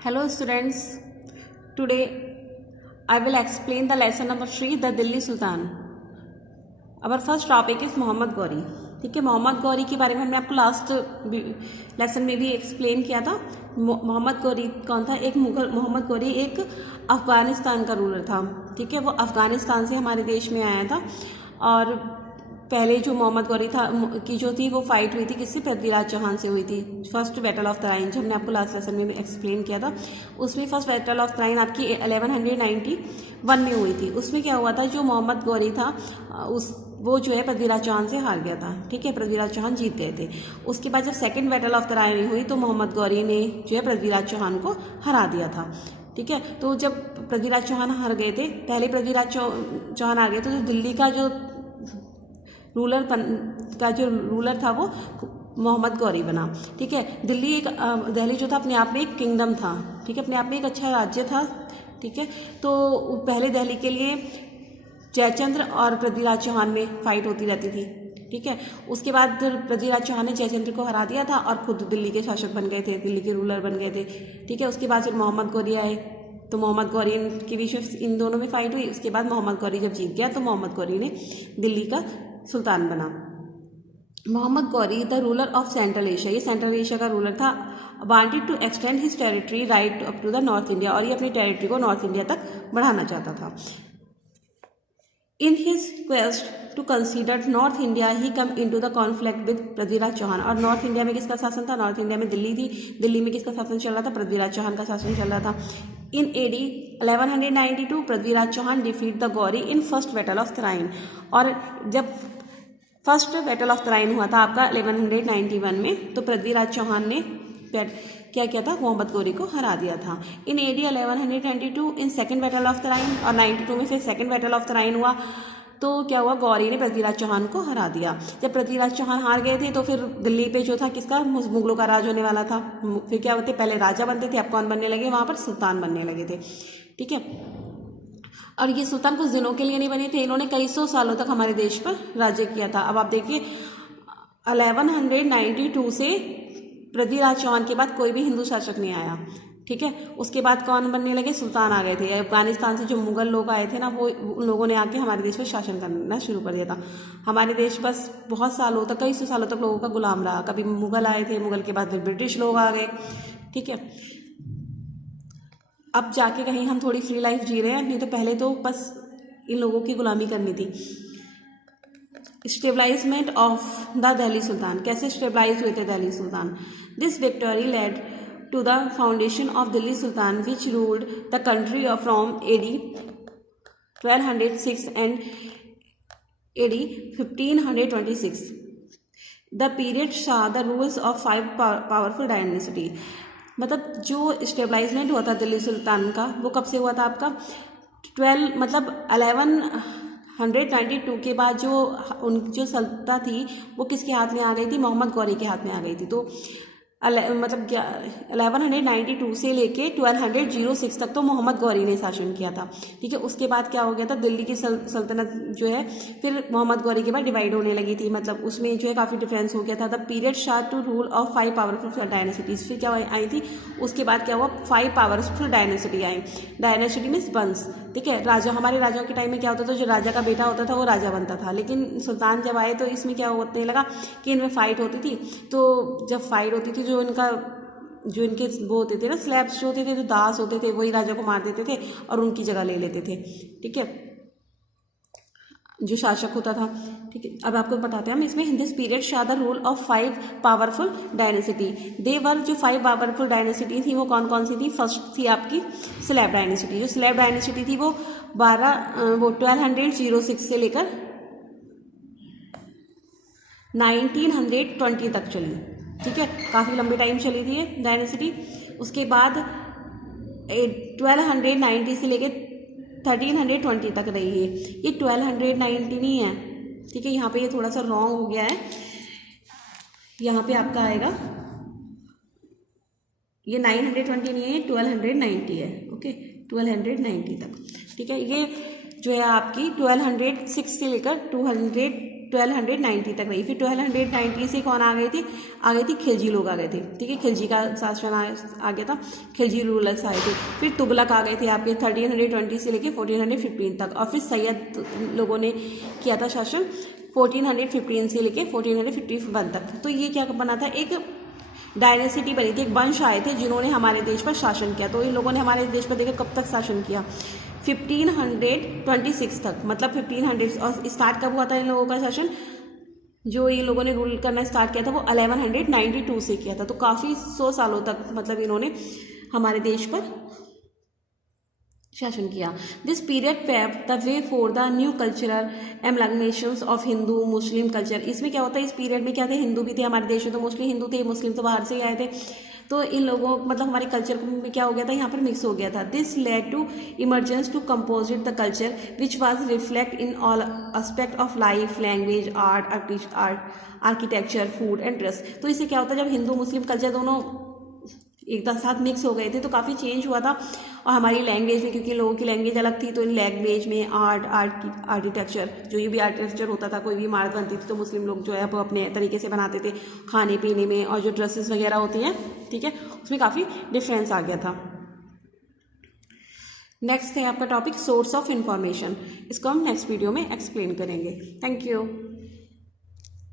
Hello students, today I will explain the lesson number 3, the Delhi Sultan. Our first topic is Mohammad Ghori. ठीक है, मोहम्मद गौरी के बारे में हमने आपको लास्ट लेसन में भी एक्सप्लेन किया था. मोहम्मद गौरी कौन था? एक मुगल मोहम्मद गौरी एक अफ़गानिस्तान का रूलर था. ठीक है, वो अफ़गानिस्तान से हमारे देश में आया था. और पहले जो मोहम्मद गौरी था की जो थी वो फाइट हुई थी किससे? पृथ्वीराज चौहान से हुई थी. फर्स्ट बैटल ऑफ तराइन जो हमने आपको लास्ट लेसन में भी एक्सप्लेन किया था, उसमें फर्स्ट बैटल ऑफ तराइन आपकी 1191 में हुई थी. उसमें क्या हुआ था, जो मोहम्मद गौरी था वो जो है पृथ्वीराज चौहान से हार गया था. ठीक है, पृथ्वीराज चौहान जीत गए थे. उसके बाद जब सेकेंड बैटल ऑफ तराइन हुई तो मोहम्मद गौरी ने जो है पृथ्वीराज चौहान को हरा दिया था. ठीक है, तो जब पृथ्वीराज चौहान हार गए थे, पहले पृथ्वीराज चौहान हार गए थे, तो दिल्ली का जो रूलर था वो मोहम्मद गौरी बना. ठीक है, दिल्ली जो था अपने आप में एक किंगडम था. ठीक है, अपने आप में एक अच्छा राज्य था. ठीक है, तो पहले दिल्ली के लिए जयचंद्र और पृथ्वीराज चौहान में फाइट होती रहती थी. ठीक है, उसके बाद पृथ्वीराज चौहान ने जयचंद्र को हरा दिया था और खुद दिल्ली के शासक बन गए थे, दिल्ली के रूलर बन गए थे. ठीक है, उसके बाद फिर मोहम्मद गौरी आए, तो मोहम्मद गौरी के बीच में इन दोनों में फाइट हुई. उसके बाद मोहम्मद गौरी जब जीत गया तो मोहम्मद गौरी ने दिल्ली का सुल्तान बना. Mohammad Ghori the ruler of Central Asia, ये सेंट्रल एशिया का रूलर था. Wanted to extend his territory right up to the north India, और ये अपनी टेरिटरी को नॉर्थ इंडिया तक बढ़ाना चाहता था. In his quest to consider north India he come into the conflict with Prithviraj Chauhan. और नॉर्थ इंडिया में किसका शासन था? नॉर्थ इंडिया में दिल्ली थी. दिल्ली में किसका शासन चल रहा था? पृथ्वीराज चौहान का शासन चल रहा था. In AD 1192 Prithviraj Chauhan defeat the Ghori in first battle of Tarain. और जब फर्स्ट बैटल ऑफ तराइन हुआ था आपका 1191 में, तो पृथ्वीराज चौहान ने क्या किया था? मोहम्मद गौरी को हरा दिया था. In AD 1192 in second battle of Tarain, और 92 में फिर सेकेंड बैटल ऑफ तराइन हुआ. तो क्या हुआ? गौरी ने पृथ्वीराज चौहान को हरा दिया. जब पृथ्वीराज चौहान हार गए थे तो फिर दिल्ली पे जो था किसका? मुगलों का राज होने वाला था. फिर क्या होते? पहले राजा बनते थे, अब कौन बनने लगे? वहाँ पर सुल्तान बनने लगे थे. ठीक है, और ये सुल्तान कुछ दिनों के लिए नहीं बने थे, इन्होंने कई सौ सालों तक हमारे देश पर राज्य किया था. अब आप देखिए 1192 से पृथ्वीराज चौहान के बाद कोई भी हिंदू शासक नहीं आया. ठीक है, उसके बाद कौन बनने लगे? सुल्तान आ गए थे. अफगानिस्तान से जो मुगल लोग आए थे ना, वो उन लोगों ने आके हमारे देश पर शासन करना शुरू कर दिया था. हमारे देश बस बहुत सालों तक, कई सौ सालों तक लोगों का गुलाम रहा. कभी मुगल आए थे, मुगल के बाद फिर ब्रिटिश लोग आ गए. ठीक है, अब जाके कहीं हम थोड़ी फ्री लाइफ जी रहे हैं, नहीं तो पहले तो बस इन लोगों की गुलामी करनी थी. Stabilisement of the Delhi sultan, कैसे स्टेबलाइज हुए थे दिल्ली सुल्तान? This victory led to the foundation of Delhi sultan which ruled the country from AD 1206 and AD 1526. The period saw the rules of 5 powerful dynasty. मतलब जो स्टेबलाइजमेंट हुआ था दिल्ली सुल्तान का, वो कब से हुआ था आपका? 1192 के बाद जो सल्तनत थी वो किसके हाथ में आ गई थी? मोहम्मद गौरी के हाथ में आ गई थी. तो मतलब 1192 से लेके 1206 तक तो मोहम्मद गौरी ने शासन किया था. ठीक है, उसके बाद क्या हो गया था? दिल्ली की सल्तनत जो है फिर मोहम्मद गौरी के बाद डिवाइड होने लगी थी. मतलब उसमें जो है काफ़ी डिफरेंस हो गया था. The period short to rule of 5 powerful dynasties. फिर क्या आई थी? उसके बाद क्या हुआ? 5 पावरफुल डायनेसिटी आई. डायनेसिटी मीन्स वंश. ठीक है, राजा, हमारे राजाओं के टाइम में क्या होता था? जो राजा का बेटा होता था वो राजा बनता था. लेकिन सुल्तान जब आए तो इसमें क्या होने लगा कि इनमें फाइट होती थी. तो जब फाइट होती थी, जो इनके वो होते थे ना, स्लैब्स जो होते थे, जो दास होते थे, वही राजा को मार देते थे और उनकी जगह ले लेते थे. ठीक है, जो शासक होता था. ठीक है, अब आपको बताते हैं हम इसमें. This period saw the rule of 5 powerful dynasty. They were, जो 5 पावरफुल डायनेसिटी थी वो कौन कौन सी थी? फर्स्ट थी आपकी स्लैब डायनेसिटी. जो स्लैब डायनेसिटी थी वो 1206 से लेकर 1920 तक चली. ठीक है, काफ़ी लंबे टाइम चली थी ये डायनेसिटी. उसके बाद 1290 से लेकर 1320 तक रही है. ये 1290 नहीं है. ठीक है, यहाँ पे ये थोड़ा सा रॉन्ग हो गया है. यहाँ पे आपका आएगा ये 920 नहीं है, 1290 है. ओके, 1290 तक. ठीक है, ये जो है आपकी 1206 से लेकर 1290 तक रही। फिर 1290 से कौन आ गए थे खिलजी लोग आ गए थे, ठीक है, खिलजी का शासन आ गया था, खिलजी रूलर्स आए थे। फिर तुगलक आ गए थे आपके 1320 से लेके 1415 तक। और फिर सैयद लोगों ने किया था शासन 1415 से लेके 1451 तक। तो ये क्या बना था, एक डायनेसिटी बनी थी, एक वंश आए थे जिन्होंने हमारे देश पर शासन किया। तो इन लोगों ने हमारे देश पर देखिए कब तक शासन किया, 1526 तक, मतलब 1500। और स्टार्ट कब हुआ था इन लोगों का शासन, जो इन लोगों ने रूल करना स्टार्ट किया था वो 1192 से किया था। तो काफ़ी 100 सालों तक मतलब इन्होंने हमारे देश पर शासन किया। This period paved the way for the new cultural amalgamations of Hindu Muslim culture. इसमें क्या होता है, इस पीरियड में क्या थे, हिंदू भी थे हमारे देश में, तो मोस्टली हिंदू थे, मुस्लिम तो बाहर से ही आए थे। तो इन लोगों मतलब हमारे कल्चर में क्या हो गया था, यहाँ पर मिक्स हो गया था। This led to emergence to composite the culture which was reflect in all aspect of life, language, architecture, food and dress. तो इससे क्या होता है, जब हिंदू मुस्लिम कल्चर दोनों एक साथ मिक्स हो गए थे तो काफ़ी चेंज हुआ था। और हमारी लैंग्वेज में, क्योंकि लोगों की लैंग्वेज अलग थी, तो इन लैंग्वेज में आर्किटेक्चर, जो ये भी आर्किटेक्चर होता था, कोई भी इमारत बनती थी तो मुस्लिम लोग जो है वो अपने तरीके से बनाते थे, खाने पीने में, और जो ड्रेसेस वगैरह होती हैं, ठीक है, उसमें काफ़ी डिफरेंस आ गया था। नेक्स्ट है आपका टॉपिक सोर्स ऑफ इंफॉर्मेशन। इसको हम नेक्स्ट वीडियो में एक्सप्लेन करेंगे। Thank you.